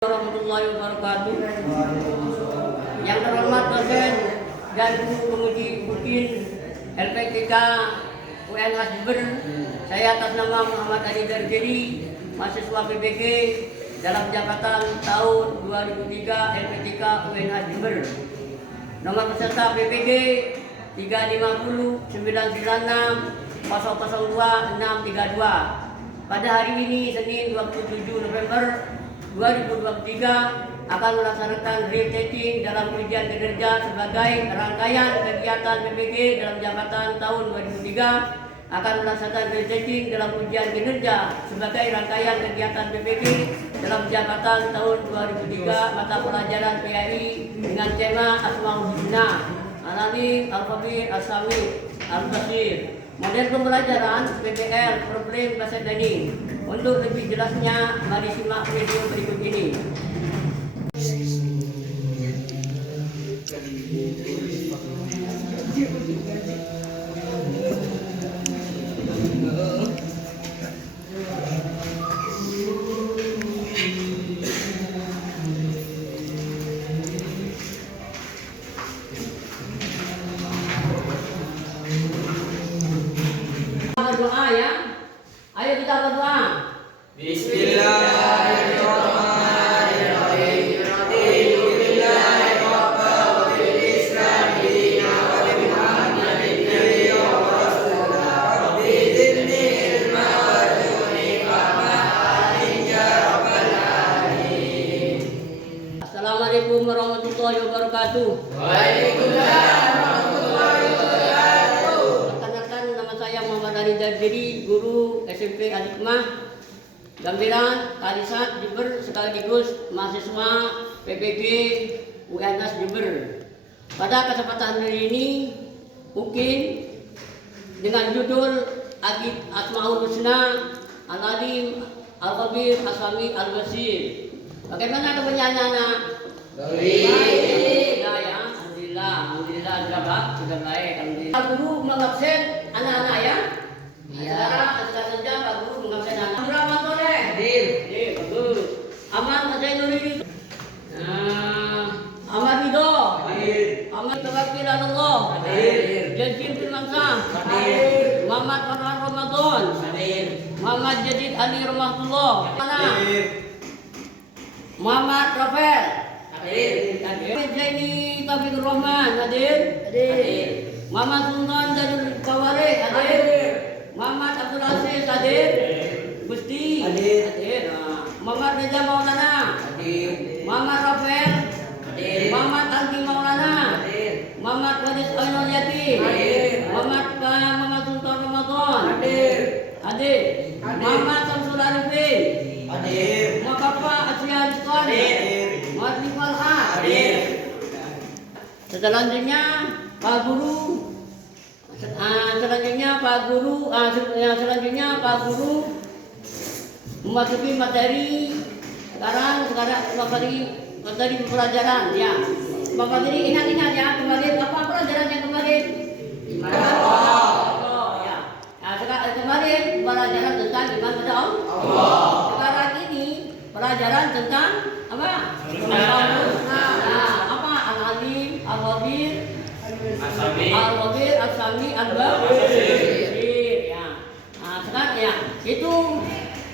Warahmatullahi wabarakatuh. Yang terhormat dosen dan guru penguji UPIN LPTK UNH Jember, saya atas nama Muhammad Ali Darjeli, mahasiswa PPG dalam jabatan tahun 2003 LPTK UNH Jember. Nomor peserta PPG 350 996 002 632. Pada hari ini Senin 27 November 2023 akan melaksanakan real checking dalam ujian kinerja sebagai rangkaian kegiatan PPG dalam jabatan tahun 2003 akan melaksanakan real checking dalam ujian kinerja sebagai rangkaian kegiatan PPG dalam jabatan tahun 2003 mata pelajaran PAI dengan tema Asmaul Husna, Al-Alim, Al-Khabir, As-Sami, Al-Basir. Model pembelajaran PPL problem bahasa daring. Untuk lebih jelasnya, mari simak video berikut ini. Berdoa ya. Ayo kita berdoa. Bismillahirrahmanirrahim. Alhamdulillahi rabbil Islam dina wa bi Muhammadin nabiyya wa rasula. Rabbi zidni ilma warzuqni fahma ya rabbal alamin. Assalamualaikum warahmatullahi wabarakatuh. Waalaikumsalam warahmatullahi wabarakatuh. Perkenalkan, nama saya Muhammad Ali Darjeli, guru SMP Al-Hikmah Gambiran, Kalisat, Jember, sekaligus mahasiswa PPG UNS Jember. Pada kesempatan hari ini, mungkin dengan judul Asmaul Husna, Al-Alim, Al-Khabir, As-Sami, Al-Basir. Bagaimana kepenyanyi anak? Baik. Ya, alhamdulillah, sudah baik, alhamdulillah. Pak Guru mengabsen anak-anak ya? Sekarang saja Pak Guru mengabsen anak. Berapa sore? Hadir, bagus. Aman Zainuri. Ahmad Ridho. Hadir. Ahmad Tawakkil Allah. Hadir. Jazim Firmansyah. Hadir. Muhammad Farhan Ramadan. Hadir. Muhammad Jadid Ali Rahmatullah. Hadir. Muhammad Rafael. Hadir. Zaini Taufikur Rahman. Hadir. Muhammad Sultan Darul Kawari. Hadir. Muhammad Abdul Aziz. Hadir. Gusti. Hadir. Muhammad Reza Maulana. Hadir. Muhammad Rafael. Hadir. Muhammad Alki Maulana. Hadir. Muhammad Wadis Ainul Yatim. Hadir. Muhammad Sultan Ramadan. Hadir. Muhammad Samsul Arifin. Hadir. Muhammad Asyian Skon. Hadir. Muhammad Nifalha. Hadir. Selanjutnya Pak Guru. Selanjutnya Pak Guru memasuki materi materi pelajaran ya. Pak Materi ingat ya, kemarin apa pelajaran yang kemarin? Ya. Nah, kemarin pelajaran tentang iman kepada Allah. Sekarang ini pelajaran tentang apa? Apa? Al-Alim, Al-Khabir, Al-Khabir, As-Sami, Al-Basir. Ya. Nah, sekarang ya, itu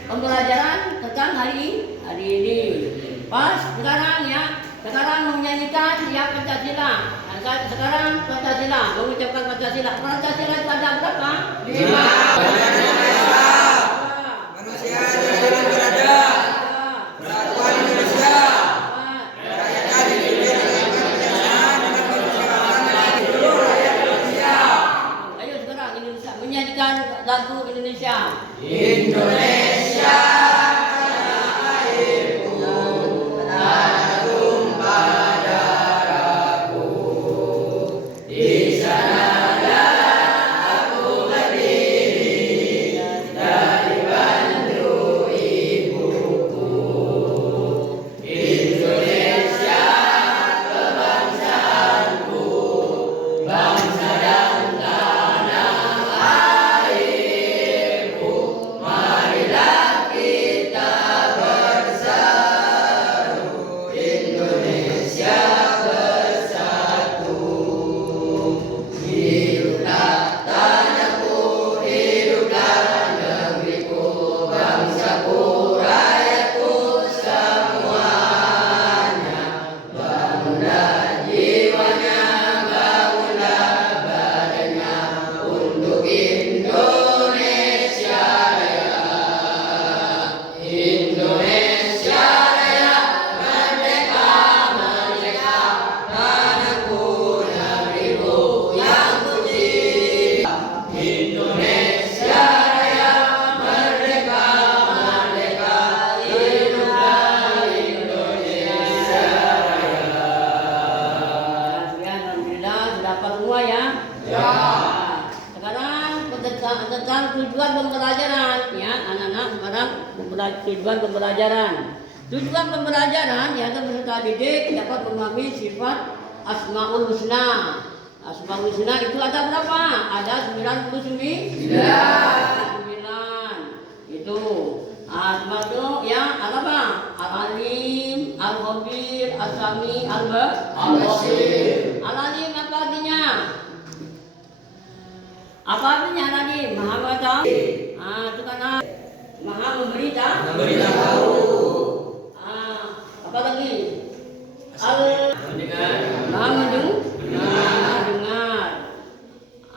pembelajaran tentang hari ini. Pas sekarang ya, menyanyikan ya Pancasila. Nah, sekarang Pancasila, mengucapkan Pancasila. Pancasila itu ada berapa? 5. Manusia adalah berada. Persatuan Indonesia. Merayakan Indonesia dengan kebijaksanaan dan kemanusiaan bagi seluruh rakyat Indonesia. Ayo sekarang Indonesia menyanyikan lagu Indonesia. Indonesia. Di sana aku berdiri. tentang tujuan pembelajaran ya anak-anak sekarang tujuan pembelajaran. Tujuan pembelajaran yang peserta didik dapat memahami sifat Asmaul Husna. Asmaul Husna itu ada berapa? Ada 99. Itu Asma itu ya apa? Al-Alim, Al-Khabir, As-Sami, Al-Basir. Al-Alim apa artinya? Apa artinya Al-Alim? Maha mengetahui. Itu kan Maha memberitahu. Apa lagi? Maha mendengar.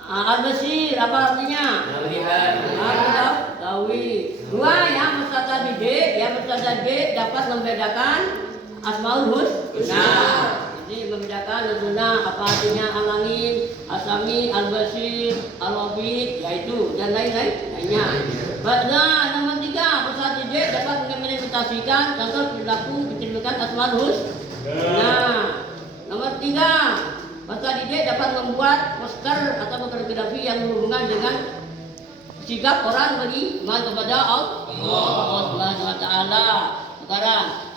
Al-Basir apa artinya? Tawi. Dua yang peserta didik dapat membedakan Asmaul Husna. Jadi membedakan Husna apa artinya Al-Alim, As-Sami, Al-Basir, Al-Wabid, yaitu dan lainnya. Pada nomor 3 peserta didik dapat mengimplementasikan contoh perilaku kecenderungan Asmaul Husna. Nomor 3 peserta didik dapat membuat poster atau fotografi yang berhubungan dengan sikap orang beriman kepada Allah Subhanahu wa taala.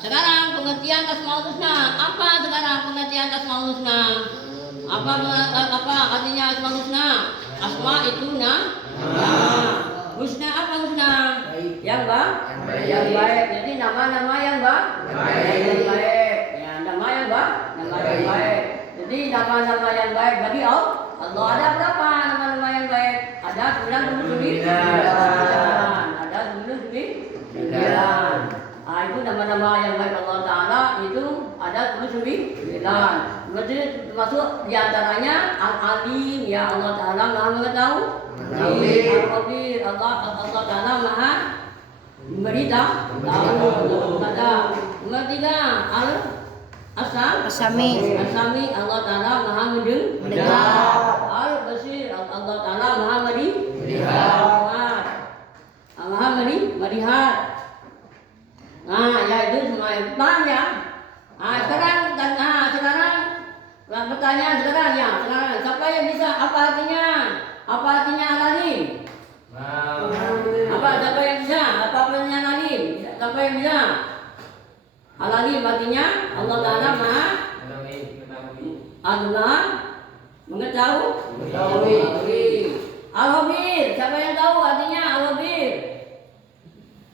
Sekarang pengertian Asmaul Husna. Apa sekarang pengertian Asmaul Husna? Apa artinya Asmaul Husna? Asma itu Husna apa Husna? Yang baik. Jadi nama-nama yang baik. Ya, nama yang baik. Jadi nama-nama yang baik bagi Allah. Ada berapa nama-nama yang baik? Ada 99. Ada 99. Itu nama-nama yang baik Allah Ta'ala itu ada 99. Berarti termasuk diantaranya Al-Alim ya Allah Ta'ala Maha mengetahui. Al-Khabir Allah Ta'ala Maha memberitahu. Nomor 3 As-Sami Allah Ta'ala Maha mendengar. Al-Basir Allah Ta'ala Maha melihat. Ya itu semua yang paham ya. Sekarang pertanyaan sekarang siapa yang bisa apa artinya Al-Alim? Siapa yang bisa? Apa artinya Al-Alim? Siapa yang bisa? Al-Alim artinya Allah Ta'ala Maha mengetahui. Al-Khabir, siapa yang tahu artinya Al-Khabir?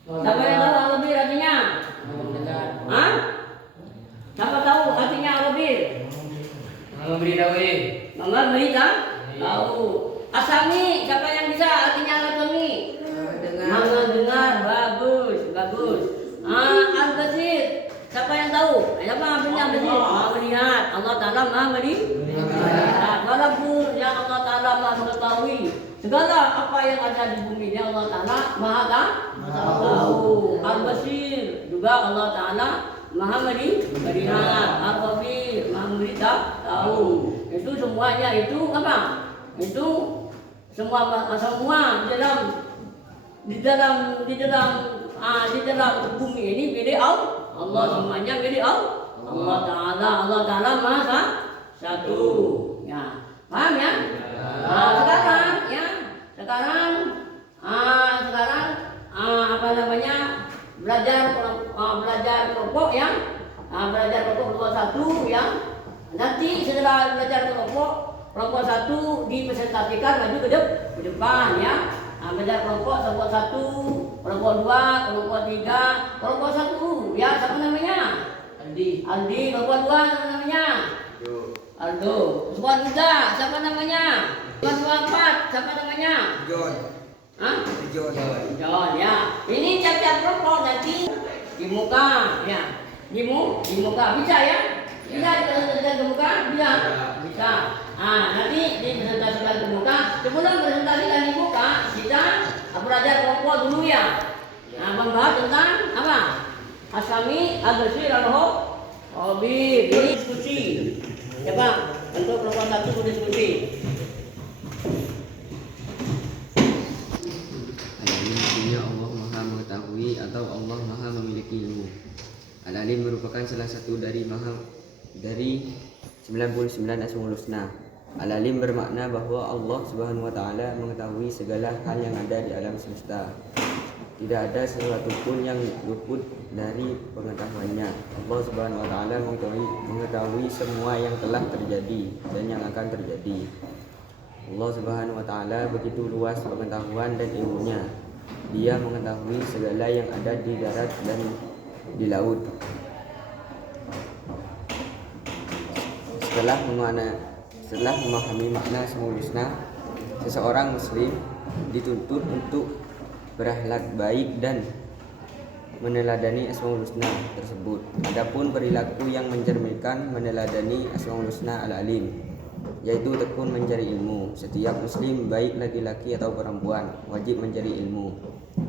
Siapa yang tahu Al-Khabir artinya? Siapa tahu artinya Al-Khabir? Memberitahu. As-Sami, siapa yang bisa artinya Al-Sami? Mendengar. Bagus. Al-Basir, siapa yang tahu? Siapa artinya Al-Basir? Melihat. Allah Ta'ala Maha melihat. Walaupun yang Allah Ta'ala Maha mengetahui segala apa yang ada di bumi ini Allah Ta'ala Maha tahu. Al-Basir juga Allah Ta'ala Maha melihat. Al-Khabir Maha memberitahu. Itu semuanya itu apa? Itu semua di dalam bumi ini milik Allah semuanya milik Allah Ta'ala Maha satu. Ya, paham ya? Sekarang apa namanya? Belajar kelompok ya. Belajar kelompok 1 ya. Nanti setelah belajar kelompok 1 dipresentasikan maju ke depan ya. Belajar kelompok 1, kelompok 2, kelompok 3, kelompok 1 ya, siapa namanya? Aldi, kelompok 2 siapa namanya? Aldo. Kelompok 3 siapa namanya? Kelompok 4 siapa namanya? John ya. Ini tiap-tiap kelompok nanti di muka ya. Di muka bisa ya? Bisa dipresentasikan ke muka? Bisa. Nanti dipresentasikan ke muka. Sebelum presentasikan di muka, kita belajar kelompok dulu ya. Membahas tentang apa? As-Sami, Al-Basir, Al-Khabir. Ini diskusi. Coba untuk kelompok 1 diskusi. Artinya Allah Maha mengetahui atau Allah Maha memiliki ilmu. Al-Alim merupakan salah satu dari 99 Asmaul Husna. Al-Alim bermakna bahwa Allah Subhanahu wa taala mengetahui segala hal yang ada di alam semesta. Tidak ada sesuatu pun yang luput dari pengetahuannya. Allah Subhanahu wa taala mengetahui semua yang telah terjadi dan yang akan terjadi. Allah Subhanahu wa taala begitu luas pengetahuan dan ilmunya. Dia mengetahui segala yang ada di darat dan di laut. Setelah memahami makna Asmaul Husna, seseorang muslim dituntut untuk berakhlak baik dan meneladani Asmaul Husna tersebut. Adapun perilaku yang mencerminkan meneladani Asmaul Husna Al-Alim, yaitu tekun mencari ilmu. Setiap muslim, baik laki-laki atau perempuan, wajib mencari ilmu.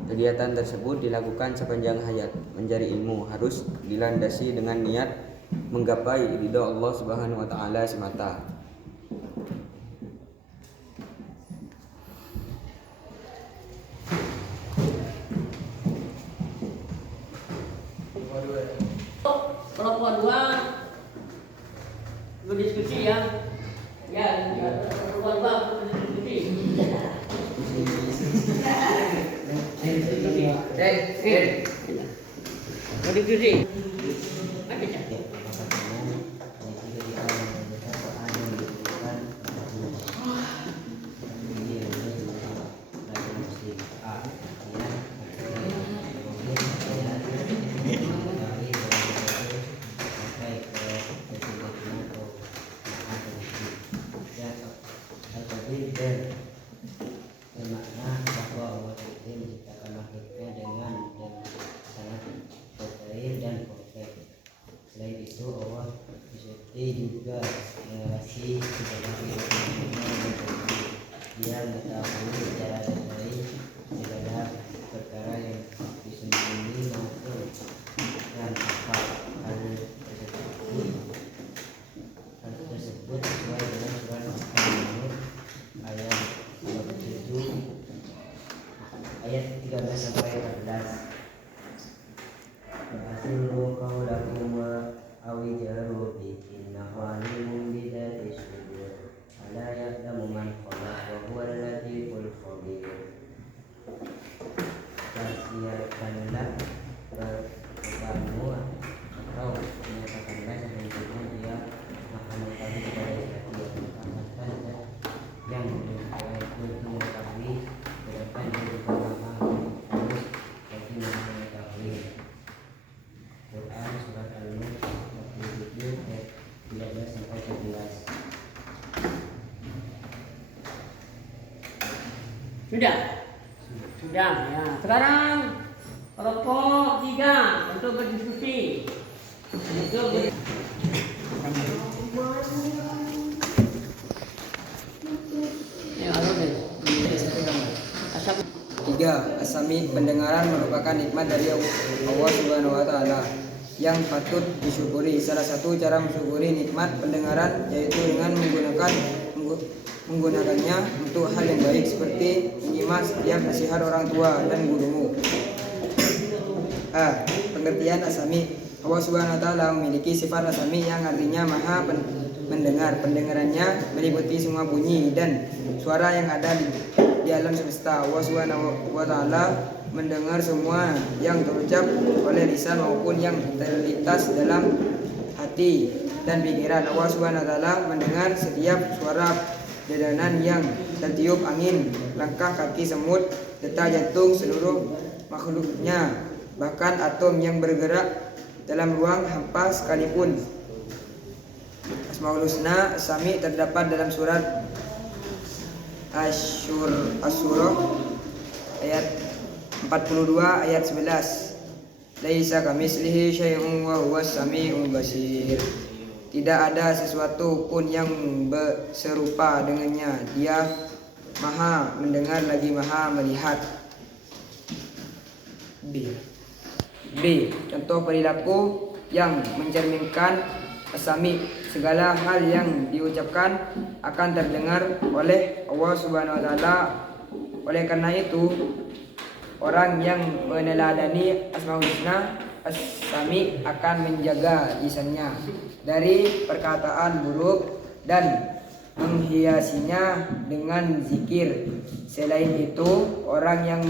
Kegiatan tersebut dilakukan sepanjang hayat. Mencari ilmu harus dilandasi dengan niat menggapai ridha Allah Subhanahu wa taala semata. Kelompok 2 berdiskusi ya. Ya, kelompok 2 berdiskusi. Bermakna bahwa Allah menciptakan makhluknya dengan sangat detail dan kompleks. Selain itu, Allah juga mengawasi segala kehidupannya. Dia mengetahui secara detail segala perkara yang disembunyi maupun yang apa. Hal tersebut sesuai dengan surat Al-Mulk ayat 27 ayat 13 sampai 14. Asirru qawlakum wa awijaru bi innahu alimun bi dzati sudur ala ya'lamu man khalaq wa huwa al-latiful khabir. Kasihatkanlah kamu atau menyatakanlah sesungguhnya dia maha mengetahui segala sesuatu. Katakan yang mengetahui sedangkan dia juga maha halus bagi maha mengetahui. Quran surat Al-Mulk 47 ayat 13 sampai 17. Sudah? Sudah ya. Sekarang kelompok 3 untuk berdiskusi. Tiga, As-Sami, pendengaran merupakan nikmat dari Allah Subhanahu wa taala yang patut disyukuri. Salah satu cara mensyukuri nikmat pendengaran yaitu dengan menggunakannya untuk hal yang baik seperti menyimak setiap nasihat orang tua dan gurumu. Pengertian As-Sami. Allah Subhanahu wa taala memiliki sifat As-Sami yang artinya maha mendengar. Pendengarannya meliputi semua bunyi dan suara yang ada di alam semesta. Allah Subhanahu wa taala mendengar semua yang terucap oleh lisan maupun yang terlintas dalam hati dan pikiran. Allah Subhanahu wa taala mendengar setiap suara dedanan yang tertiup angin, langkah kaki semut, detak jantung seluruh makhluknya, bahkan atom yang bergerak dalam ruang hampa sekalipun. Asmaul Husna As-Sami terdapat dalam surat Asy-Syurah ayat 42 ayat 11. Laisa kamitslihi syai'un wa huwas samiul basir. Tidak ada sesuatu pun yang serupa dengannya. Dia maha mendengar lagi maha melihat. B. Contoh perilaku yang mencerminkan As-Sami. Segala hal yang diucapkan akan terdengar oleh Allah Subhanahu wa taala. Oleh karena itu, orang yang meneladani Asmaul Husna As-Sami akan menjaga lisannya dari perkataan buruk dan menghiasinya dengan zikir. Selain itu, orang yang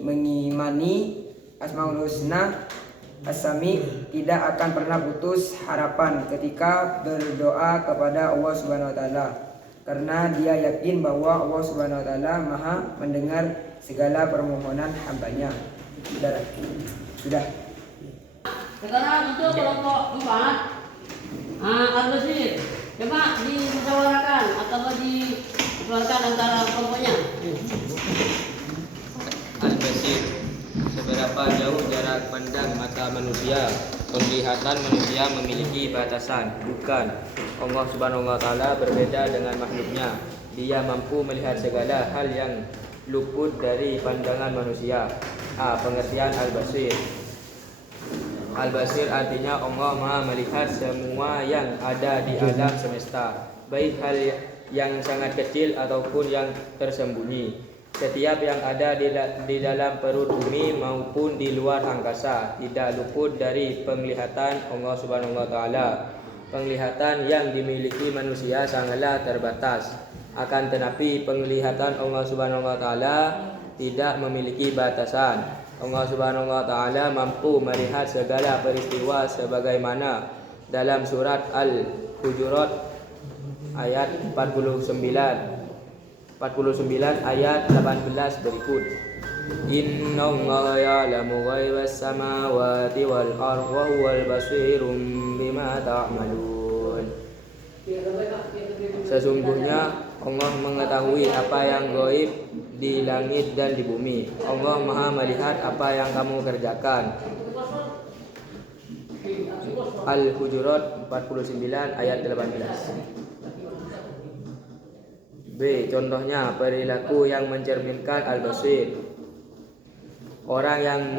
mengimani Asmaul Husna As-Sami tidak akan pernah putus harapan ketika berdoa kepada Allah Subhanahu wa taala, karena dia yakin bahwa Allah Subhanahu wa taala Maha mendengar segala permohonan hambanya. Sudah. Sekarang untuk kelompok 4, Al-Basir, coba dimusyawarahkan atau dikeluarkan antara kelompoknya. Al-Basir, seberapa jauh jarak pandang mata manusia? Penglihatan manusia memiliki batasan. Bukan. Allah Subhanahu wa taala berbeda dengan makhluknya. Dia mampu melihat segala hal yang luput dari pandangan manusia. Pengertian Al-Basir. Al-Basir artinya Allah Maha melihat semua yang ada di alam semesta, baik hal yang sangat kecil ataupun yang tersembunyi. Setiap yang ada di dalam perut bumi maupun di luar angkasa tidak luput dari penglihatan Allah Subhanahu wa taala. Penglihatan yang dimiliki manusia sangatlah terbatas. Akan tetapi penglihatan Allah Subhanahu wa taala tidak memiliki batasan. Allah Subhanahu wa taala mampu melihat segala peristiwa sebagaimana dalam surat Al-Hujurat ayat 49 ayat 18 berikut. Innallaha ya'lamu ghaibas samawati wal ardi wa huwal basirum bima ta'malun. Sesungguhnya Allah mengetahui apa yang gaib di langit dan di bumi. Allah Maha melihat apa yang kamu kerjakan. Al-Hujurat 49 ayat 18. B. Contohnya perilaku yang mencerminkan Al-Basir. Orang yang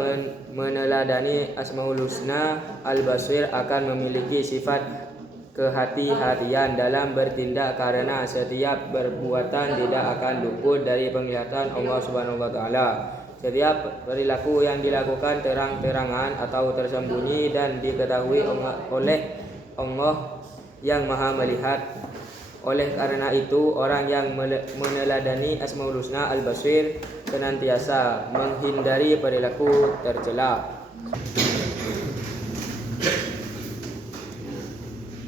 meneladani Asmaul Husna Al-Basir akan memiliki sifat kehati-hatian dalam bertindak, karena setiap perbuatan tidak akan luput dari penglihatan Allah Subhanahu wa taala. Setiap perilaku yang dilakukan terang-terangan atau tersembunyi dan diketahui oleh Allah yang Maha melihat. Oleh karena itu, orang yang meneladani Asmaul Husna Al-Basir senantiasa menghindari perilaku tercela.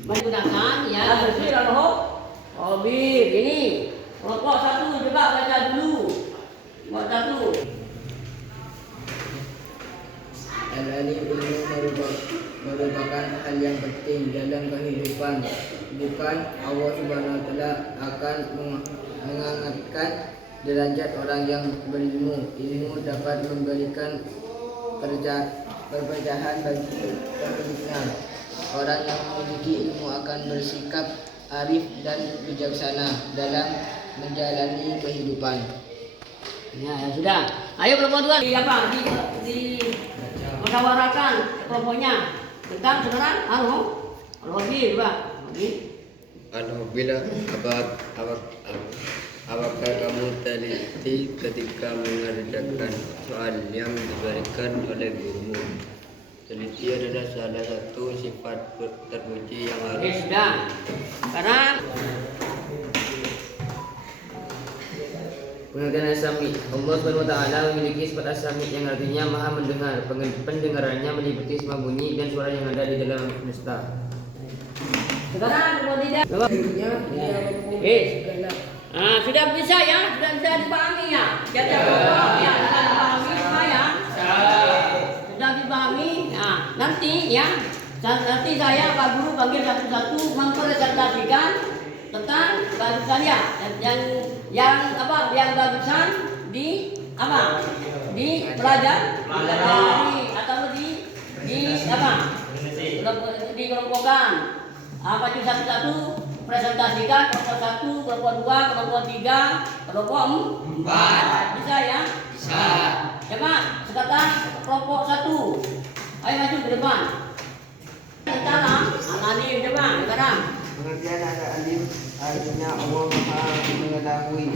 Menggunakan ya Basir Al-Khabir. Ini kelompok 1 coba baca dulu. Kelompok 1. Al-alim ilmu merupakan hal yang penting dalam kehidupan. Bukan Allah Subhanahu wa taala akan mengangkatkan derajat orang yang berilmu. Ilmu dapat memberikan perpecahan bagi pemiliknya. Orang yang memiliki ilmu akan bersikap arif dan bijaksana dalam menjalani kehidupan. Ya sudah. Ayo kelompok 2 di musyawarahkan kelompoknya tentang sekarang Al-Khabir, Pak. Apabila apakah kamu teliti ketika mengerjakan soal yang diberikan oleh gurumu? Teliti adalah salah satu sifat terpuji yang harus. Sudah. Sekarang Pengertian As-Sami. Allah Subhanahu wa taala memiliki sifat As-Sami yang artinya Maha mendengar. Pendengarannya meliputi semua bunyi dan suara yang ada di dalam semesta. sekarang kelompok 3. Sudah bisa ya, sudah bisa dipahami ya. Jadi kelompok ya, sudah dipahami semua ya. Sudah dipahami. Nanti ya, nanti saya Pak Guru panggil satu-satu mempresentasikan tentang bagus kalian yang bagusan di pelajaran atau dikelompokkan. Maju satu-satu presentasikan kelompok 1, kelompok 2, kelompok 3, kelompok 4. Bisa ya? Bisa. Coba sekarang kelompok 1. Ayo maju ke depan. Sekarang alim coba sekarang. Pengertian al-alim artinya Allah Maha mengetahui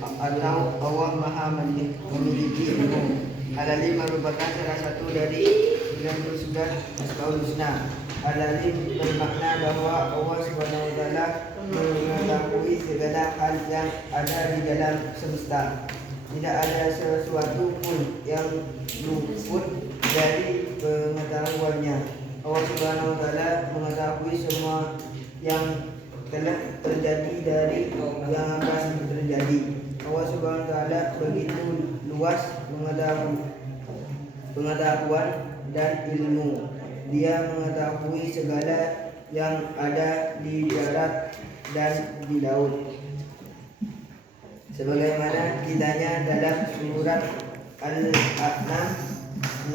atau Allah Maha memiliki ilmu. Al-alim merupakan salah satu dari ke-99 Asmaul Husna. Al-Alim bermakna bahwa Allah Subhanahu wa taala mengetahui segala hal yang ada di dalam semesta. Tidak ada sesuatu pun yang luput dari pengetahuannya. Allah Subhanahu wa taala mengetahui semua yang telah terjadi dari yang akan terjadi. Allah Subhanahu wa taala begitu luas pengetahuan dan ilmu. Dia mengetahui segala yang ada di darat dan di laut. Sebagaimana ditanya dalam surat Al-An'am 6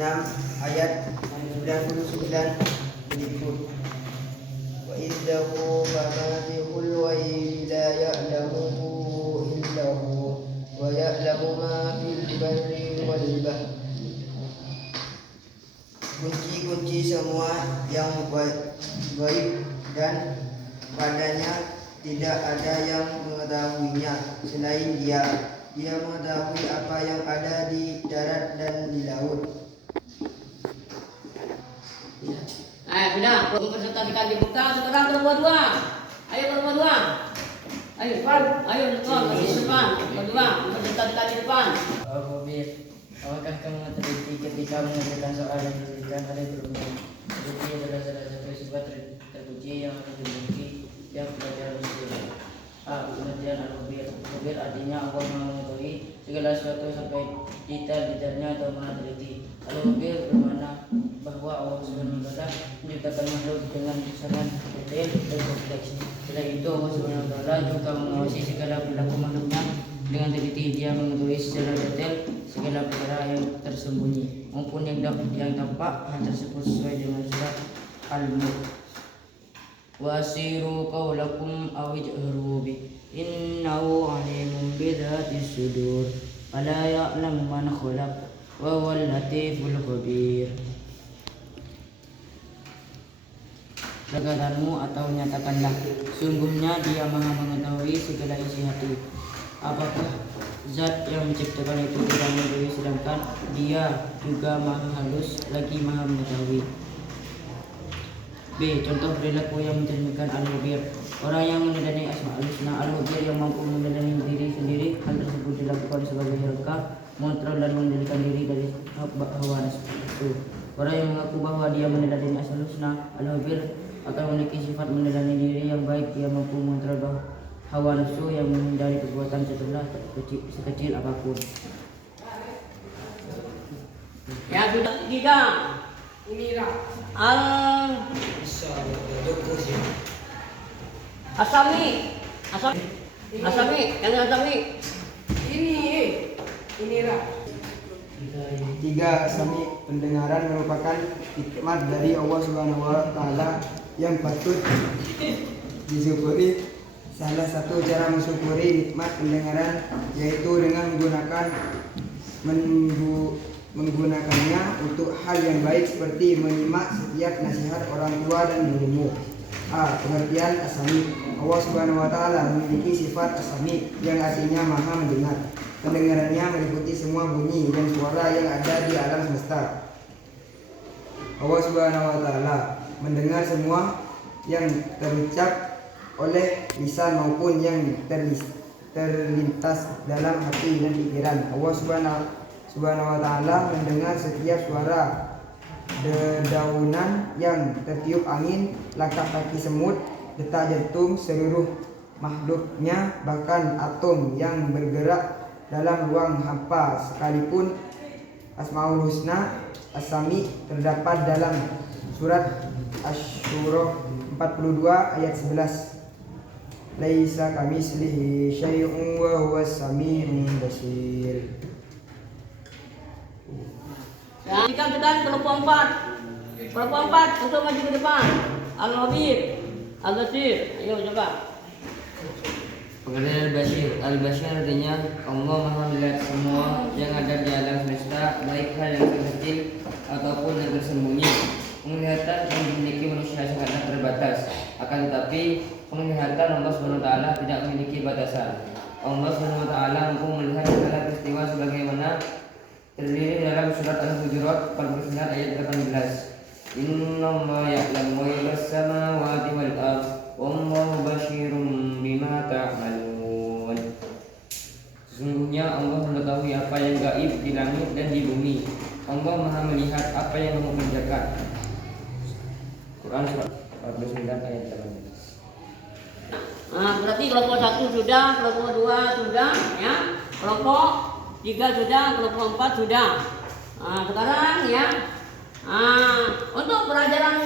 ayat 99 berikut. Wa indahu mafatihul ghaibi la ya'lamuhu illa hu wa ya'lamu ma fil barri wal bahri. Kunci-kunci semua yang gaib dan padanya tidak ada yang mengetahuinya selain Dia. Dia mengetahui apa yang ada di darat dan di laut. Sudah, mempresentasikan dibuka. Sekarang berdua-dua. Ayo berdua-dua. Ayo, ayo depan, lagi depan. Berdua, mempresentasikan di depan. Apakah kamu teliti ketika mengerjakan soal yang diberikan oleh gurumu? Teliti adalah salah satu sifat terpuji yang akan dimiliki setiap pelajar muslim. Kemudian al-khabir. Khabir artinya Allah mengetahui segala sesuatu sampai detail-detailnya atau meneliti. Al-khabir bermakna bahwa Allah Subhanahu wa taala menciptakan makhluk dengan sangat detail dan kompleks. Selain itu Allah Subhanahu wa taala juga mengawasi segala perilaku makhluknya dengan teliti. Dia mengetahui secara detail segala perkara yang tersembunyi maupun yang tampak. Hal tersebut sesuai dengan surat Al-Mulk. Wasiru qawlakum aw ijharu bi innahu alimun bidhatis sudur ala ya'lamu man khalaq wa huwal latiful khabir. Katakanmu atau nyatakanlah, sungguhnya Dia Maha mengetahui segala isi hati. Apakah Zat yang menciptakan itu tidak mengetahui, sedangkan Dia juga Maha halus lagi Maha mengetahui. B. Contoh perilaku yang mencerminkan al-khabir. Orang yang meneladani Asmaul Husna. Al-khabir yang mampu meneladani diri sendiri. Hal tersebut dilakukan sebagai rangka mengontrol dan mengendalikan diri dari hawa nafsu. Orang yang mengaku bahwa dia meneladani Asmaul Husna, al-khabir, akan memiliki sifat meneladani diri yang baik. Dia mampu mengontrol hawa nafsu yang menghindari perbuatan setelah sekecil apapun. Ya sudah tiga. Inilah Asami, yang Asami. Inilah. Tiga, Asami pendengaran merupakan hikmat dari Allah Subhanahu wa taala yang patut disyukuri. Salah satu cara mensyukuri nikmat pendengaran yaitu dengan menggunakannya untuk hal yang baik seperti menyimak setiap nasihat orang tua dan gurumu. A. Pengertian Asami. Allah Subhanahu wa taala memiliki sifat Asami yang artinya Maha mendengar. Pendengarannya meliputi semua bunyi dan suara yang ada di alam semesta. Allah Subhanahu wa taala mendengar semua yang terucap oleh lisan maupun yang terlintas dalam hati dan pikiran. Allah Subhanahu wa taala mendengar setiap suara dedaunan yang tertiup angin, langkah kaki semut, detak jantung seluruh makhluknya, bahkan atom yang bergerak dalam ruang hampa sekalipun. Asmaul Husna Asami terdapat dalam surat Asy-Syura 42 ayat 11. Laisa kamitslihi syai'un wa huwas sami'ul basir. Sekarang kelompok 4. Kelompok 4 untuk maju ke depan. Al-Khabir, Al-Basir. Ayo coba. Pengertian Al-Basir. Al-Basir artinya Allah Maha melihat semua yang ada di alam semesta, baik hal yang terkecil ataupun yang tersembunyi. Penglihatan yang dimiliki manusia sangatlah terbatas. Akan tetapi penglihatan Allah SWT tidak memiliki batasan. Allah SWT mampu melihat segala peristiwa sebagaimana terdiri dalam surat Al-Hujurat 49 ayat 18. Innallaha ya'lamu ghaibas samawati wal ardh wallahu basyirum bima ta'malun. Sesungguhnya Allah mengetahui apa yang gaib di langit dan di bumi. Allah Maha melihat apa yang kamu kerjakan. Quran surat 49 ayat 18. Nah, berarti kelompok 1 sudah, kelompok 2 sudah, ya. Kelompok 3 sudah, kelompok 4 sudah. Nah, sekarang ya. Untuk pelajaran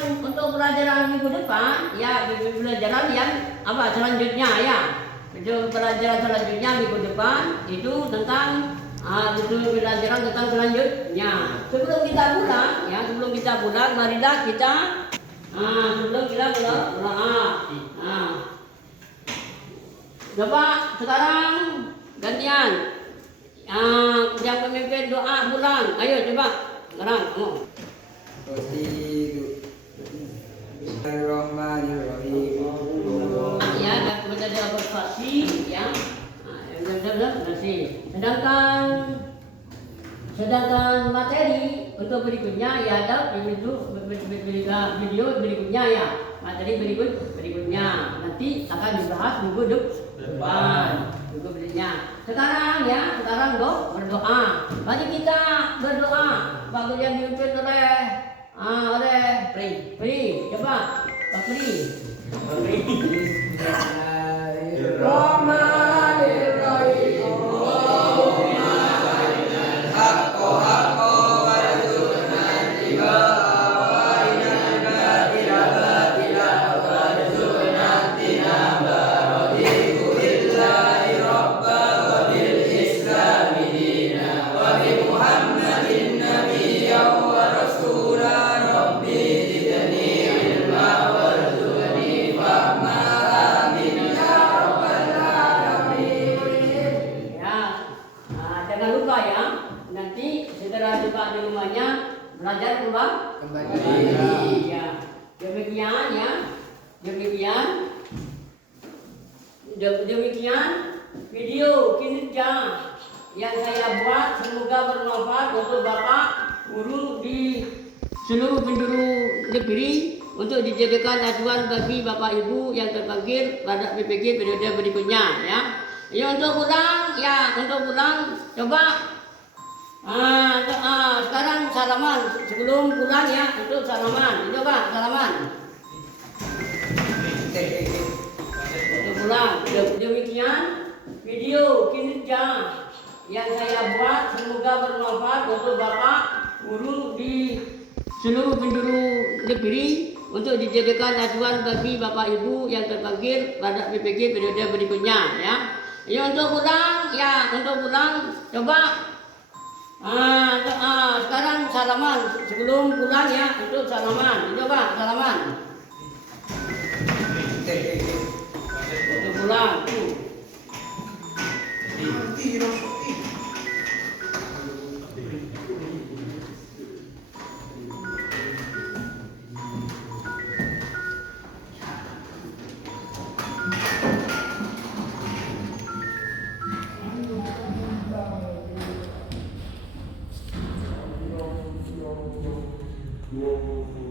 minggu depan, ya pelajaran yang apa selanjutnya ya. Itu pelajaran selanjutnya minggu depan itu tentang itu pelajaran tentang selanjutnya. Sebelum kita pulang, marilah kita sebelum kita pulang. Coba sekarang gantian. Yang pemimpin doa pulang. Ayo coba sekarang kamu. Bismillahirrahmanirrahim. Ya, dan kemudian ada berfasi, ya. Sedangkan materi untuk berikutnya ya ada video berikutnya ya. Materi berikutnya nanti akan dibahas minggu depan. Minggu berikutnya. Sekarang berdoa. Mari kita berdoa. Bagi yang dipimpin oleh Pri. Coba Pak Pri. Bismillahirrahmanirrahim. Jangan lupa ya, nanti setelah juga di rumahnya belajar kembali. Ya, demikian video kinerja yang saya buat semoga bermanfaat untuk Bapak guru di seluruh penjuru negeri untuk dijadikan acuan bagi Bapak Ibu yang terpanggil pada PPG periode berikutnya ya. Ya untuk pulang coba sekarang salaman sebelum pulang ya, untuk salaman. Coba salaman. Untuk pulang. Demikian video kinerja yang saya buat semoga bermanfaat untuk Bapak guru di seluruh penjuru negeri untuk dijadikan acuan bagi Bapak Ibu yang terpanggil pada PPG periode berikutnya ya. Ya untuk pulang coba sekarang salaman sebelum pulang ya, untuk salaman. Coba salaman. Untuk pulang. Whoa.